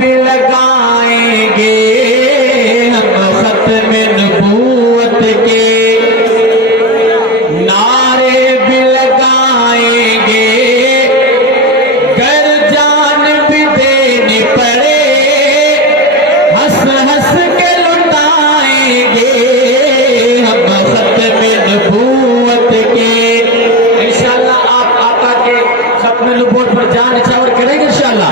بھی لگائیں گے ہم ختم نبوت کے نعرے بھی لگائیں گے گر جان بھی دینے پڑے ہنس ہنس کے لٹائیں گے ہم ختم نبوت کے۔ انشاءاللہ آپ آقا کے ختم نبوت پر جان نچھاور کریں گے انشاءاللہ۔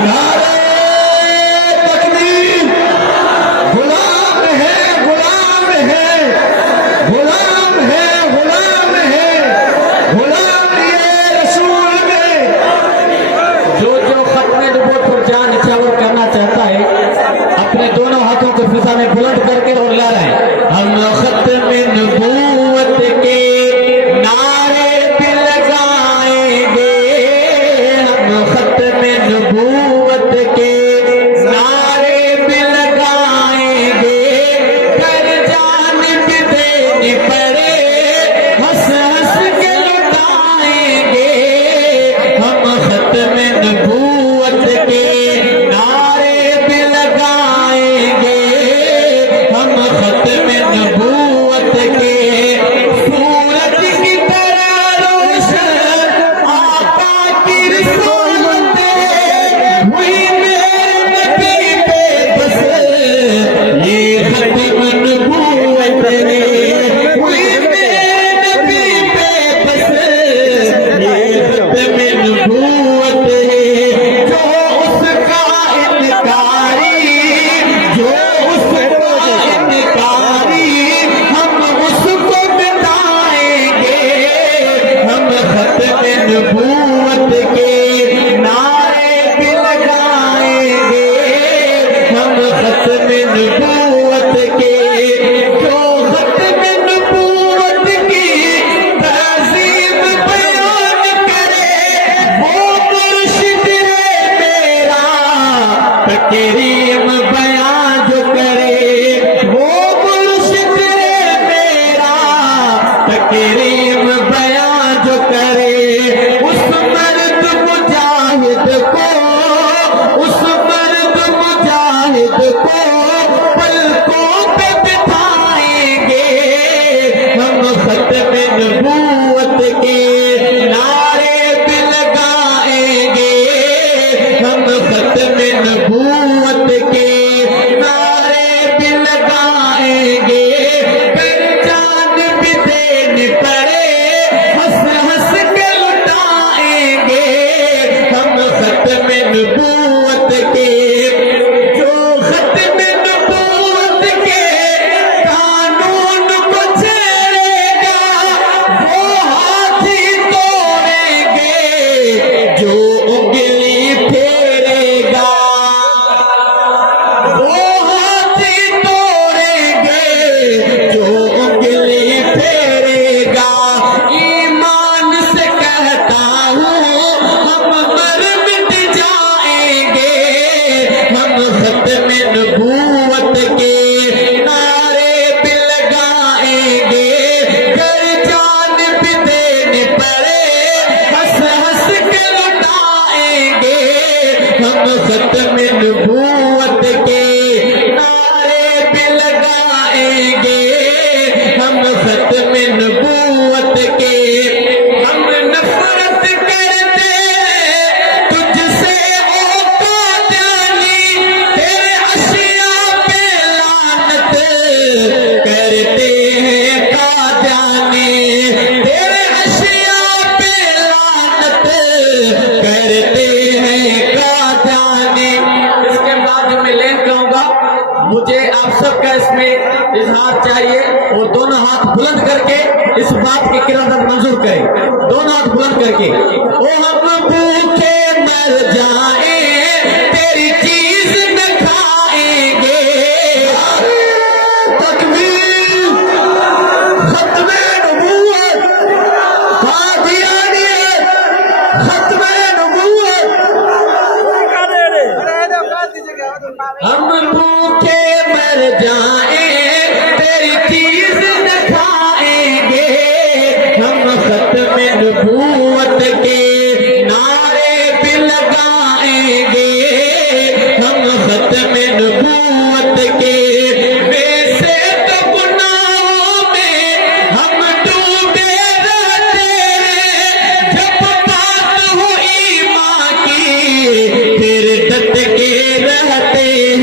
اپنے دونوں ہاتھوں کو فضا میں بلند کر کے اور لا رہے ہیں ہم ختم نبوت کے نعرے بھی لگائیں گے ہم ختم نبوت کے نعرے بھی لگائیں گے گر جان بھی دینی پڑے ہنس ہنس کے لٹائیں گے ہم ختم نبوت کے نعرے بھی لگائیں گے ہم ختم نبوت کے۔ سورج کی طرح روشن آقا کی رسالت ہوئی میرے نبی پہ بس یہ ختم نبوت ہے ہوئی میرے نبی پہ بس یہ ختم نبوت ہے۔ جو اس کا انکاری جو اس کا انکاری ہم اس کو بتائیں گے ہم ختم نبوت کے نعرے بھی لگائیں گے ہم ختم نبوت کے۔ جو ختم نبوت کی تہذیب بیان کرے وہ مرشد ہے میرا تکریم بیان جو کرے وہ مرشد ہے میرا تکریم بیان جو کرے اس مرد مجاہد کو اس مرد مجاہد کو پلکوں پہ بٹھائیں گے ہم ختم نبوت کے نعرے بھی لگائیں گے ہم ختم نبوت کے نعرے بھی لگائیں گے گر جان بھی دینے پڑے ہنس ہنس کے لٹائیں گے ہم ختم نبوت کے۔ جو ختم نبوت کے قانون کو چھیڑے گا وہ ہاتھی توڑیں گے جو انگلی پھیرے گا وہ ہاتھی توڑیں گے جو انگلی پھیرے گا۔ ایمان سے کہتا ہوں ہم مر مٹ جائیں گے ہم ختم نبوت کے نعرے بھی لگائیں گے گر جان بھی دینے پڑے ہنس ہنس کے لٹائیں گے ہم ختم نبوت کے نعرے بھی لگائیں گے ہم ختم نبوت کے۔ ہم نفرت کرتے ہیں تجھ سے او قادیانی تیرے اشیاء پہ لعنت کرتے ہیں قادیانی تیرے اشیاء پہ لعنت کرتے ہیں قادیانی۔ اس کے بعد جو میں لین کہوں گا مجھے آپ سب کا اس میں اظہار چاہیے اور دونوں ہاتھ بلند کر کے اس بات کی قرارداد منظور کریں دونوں ہاتھ بلند کر کے۔ او ہم بھوکے مر جائیں تیری چیز نہ کھائیں گے تکبیر ختم نبوت قادیانیت ختم نبوت۔ ہم بھوکے مر جائیں تیری چیز نہ کھائیں گے ہم ختم نبوت کے نعرے بھی لگائیں گے ہم ختم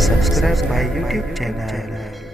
Subscribe my YouTube channel.